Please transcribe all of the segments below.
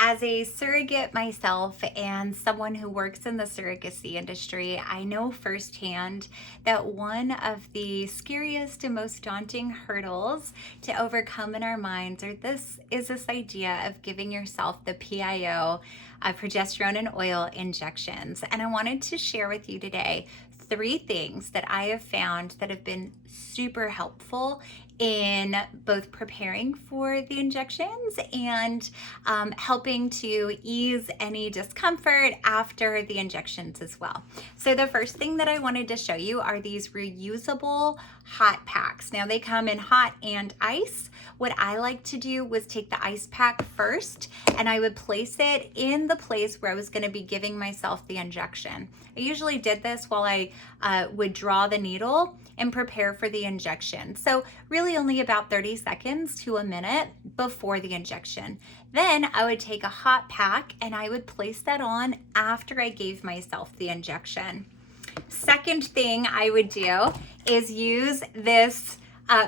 As a surrogate myself and someone who works in the surrogacy industry, I know firsthand that one of the scariest and most daunting hurdles to overcome in our minds is this idea of giving yourself the PIO, progesterone and oil injections. And I wanted to share with you today 3 things that I have found that have been super helpful in both preparing for the injections and helping to ease any discomfort after the injections as well. So the first thing that I wanted to show you are these reusable hot packs. Now they come in hot and ice. What I like to do was take the ice pack first and I would place it in the place where I was going to be giving myself the injection. I usually did this while I would draw the needle and prepare for the injection. So really only about 30 seconds to a minute before the injection. Then I would take a hot pack and I would place that on after I gave myself the injection. Second thing I would do is use this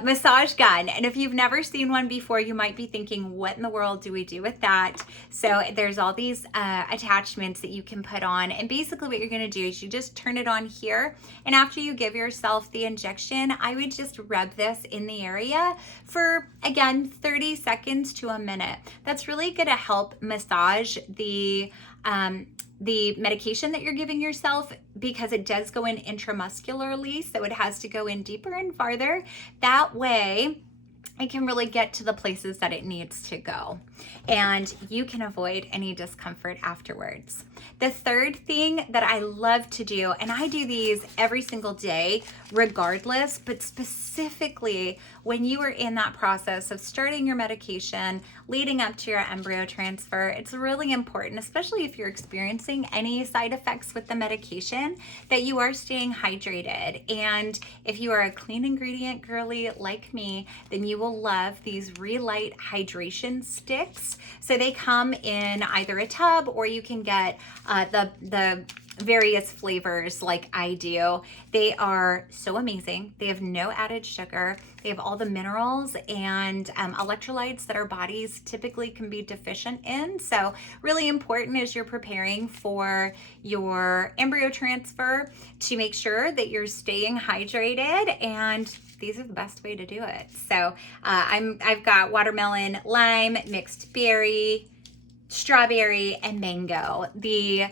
massage gun. And if you've never seen one before, you might be thinking, what in the world do we do with that? So there's all these attachments that you can put on. And basically what you're going to do is you just turn it on here. And after you give yourself the injection, I would just rub this in the area for, again, 30 seconds to a minute. That's really going to help massage the medication that you're giving yourself, because it does go in intramuscularly, so it has to go in deeper and farther. That way it can really get to the places that it needs to go, and you can avoid any discomfort afterwards. The third thing that I love to do, and I do these every single day regardless, but specifically when you are in that process of starting your medication leading up to your embryo transfer, it's really important, especially if you're experiencing any side effects with the medication, that you are staying hydrated. And if you are a clean ingredient girly like me, then you will love these Relight hydration sticks. So they come in either a tub, or you can get the various flavors like I do. They are so amazing. They have no added sugar. They have all the minerals and electrolytes that our bodies typically can be deficient in. So really important as you're preparing for your embryo transfer to make sure that you're staying hydrated, and these are the best way to do it. So I've got watermelon, lime, mixed berry, strawberry, and mango. The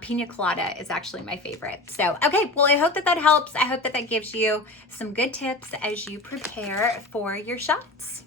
pina colada is actually my favorite. So, okay, well, I hope that helps. I hope that gives you some good tips as you prepare for your shots.